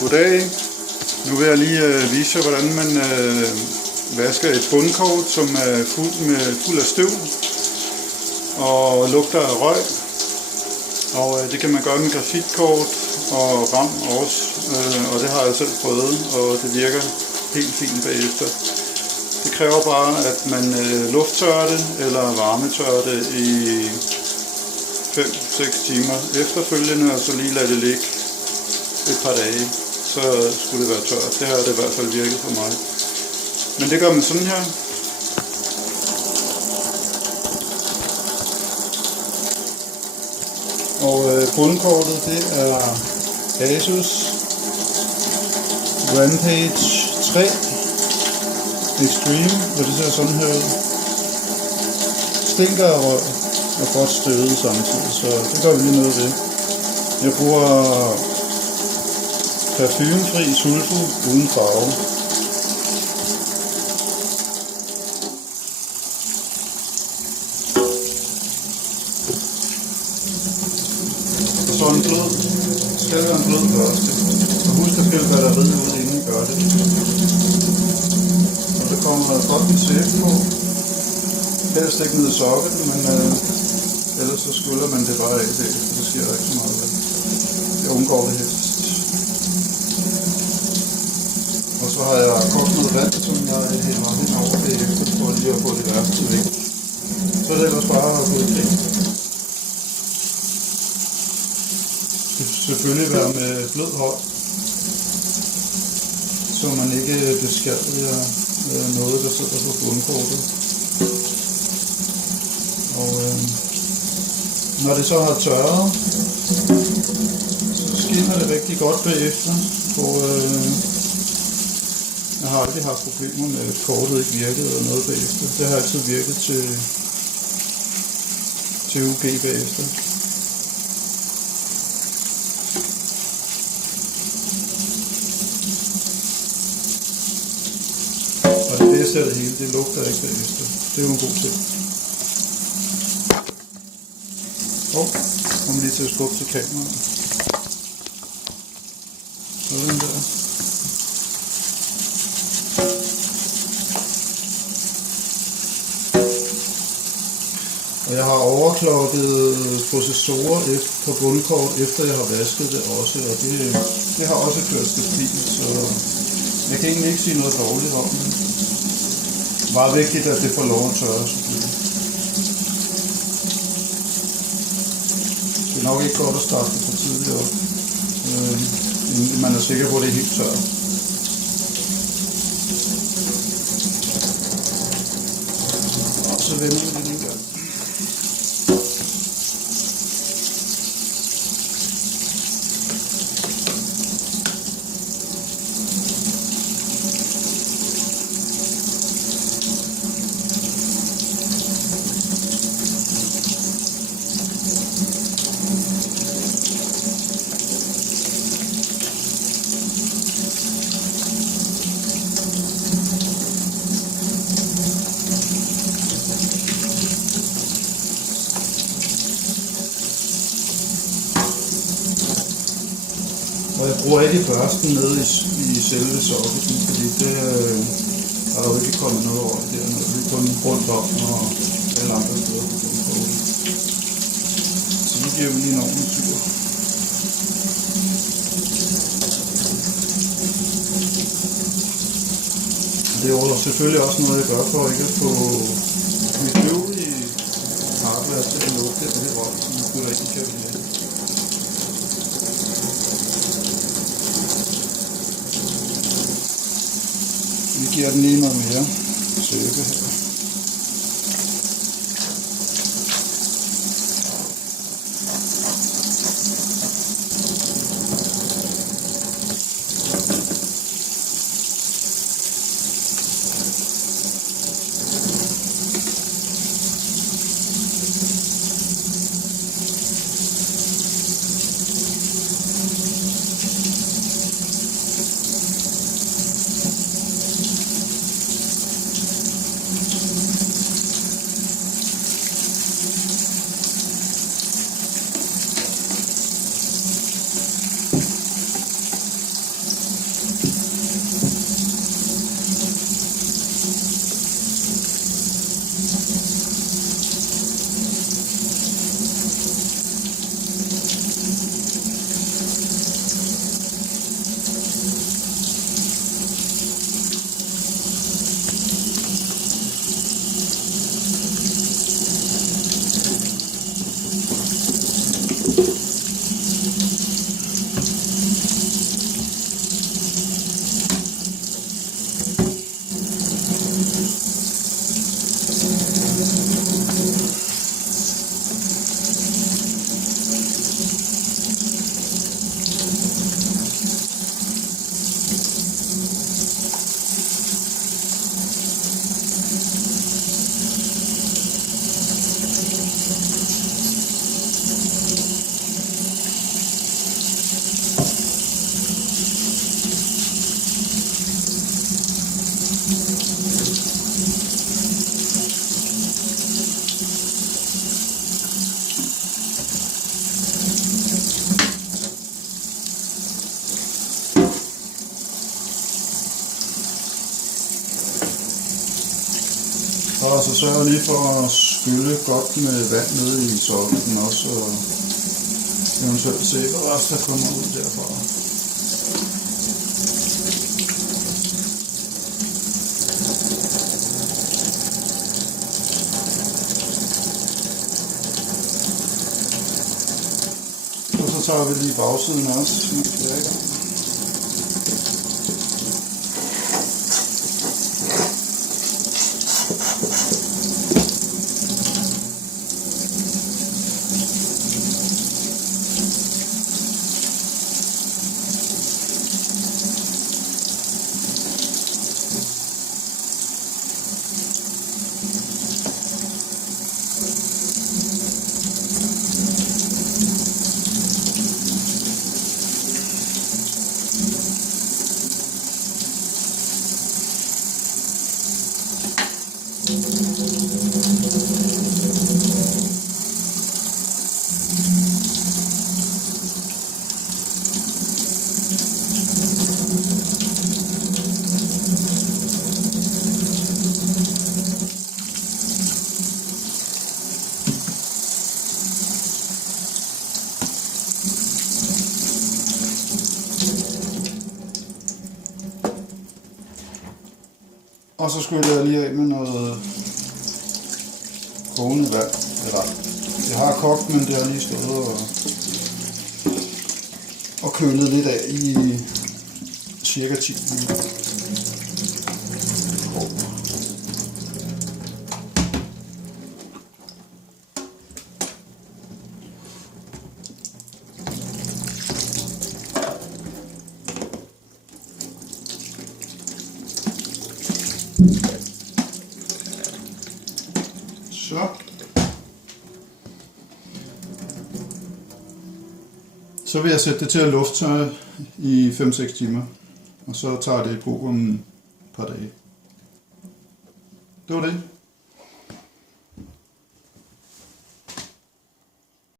Goddag. Nu vil jeg lige vise jer, hvordan man vasker et bundkort, som er fuld af støv og lugter af røg. Og det kan man gøre med grafitkort og ram også, og det har jeg selv prøvet, og det virker helt fint bagefter. Det kræver bare, at man lufttørrer det eller varmetørrer det i 5-6 timer efterfølgende, og så lige lade det ligge et par dage, så skulle det være tørt. Det har det i hvert fald virket for mig. Men det gør man sådan her. Og bundkortet, det er Asus Rampage 3 Extreme, og det ser sådan her ud. Stinker af røg og godt støvet samtidig, så det gør vi lige noget ved. Jeg bruger parfumefri sulfo uden farve. Så en blød, skal være en blød børste. Og husk at skille batteriet ud, inden I gør det. Og så kommer der godt en sæbe på. Helst ikke ned i sokken, men ellers så skyller man det bare af det. Det sker der ikke så meget ved. Jeg undgår det helst. Og så har jeg kogt noget vand, som jeg hælder hen over det efter, for lige at få det værste væk. Så er det ellers bare at gå i krig. Det skal selvfølgelig være med blød hånd, så man ikke beskadiger noget, der sidder på bundkortet. Og når det så har tørret, så skinner det rigtig godt bagefter. Jeg har aldrig haft problemer med, at kortet ikke virkede eller noget bagefter. Det har altid virket til UG bagefter. Og det bedste af det hele, det lugter ikke bagefter. Det er jo en god ting. Kommer lige til at skubbe til kameraet. Sådan der. Og jeg har overklokket processorer på bundkort, efter jeg har vasket det også, og det har også ført til fint, så jeg kan egentlig ikke sige noget dårligt om det. Det er meget vigtigt, at det får lov at tørre, selvfølgelig. Det er nok ikke godt at starte det for tidligt op, inden man er sikker på, at det er helt tørt. Og så vender vi det lige der. Og jeg bruger ikke børsten nede i selve sokketen, fordi det er jo ikke kommet noget over dernede. Det er kun rundt om og alle andre steder på bundkortet. Så nu giver vi lige en ordentlig tur. Det er jo selvfølgelig også noget, jeg gør for ikke at få mit øvrige hardware til at lugte af det røg, som jeg putter ind i kabinettet. Vi giver den lige noget mere sæbe her. Og så sørger jeg lige for at skylle godt med vand nede i sokken også, og eventuelt se, hvad rest der kommer ud derfra. Og så tager vi lige bagsiden også. Og så skyller jeg lige af med noget kogende vand. Eller, det har kogt, men det har lige stået og kølet lidt af i cirka 10 minutter. Så vil jeg sætte det til at lufttørre i 5-6 timer, og så tager det i brug om et par dage. Det var det.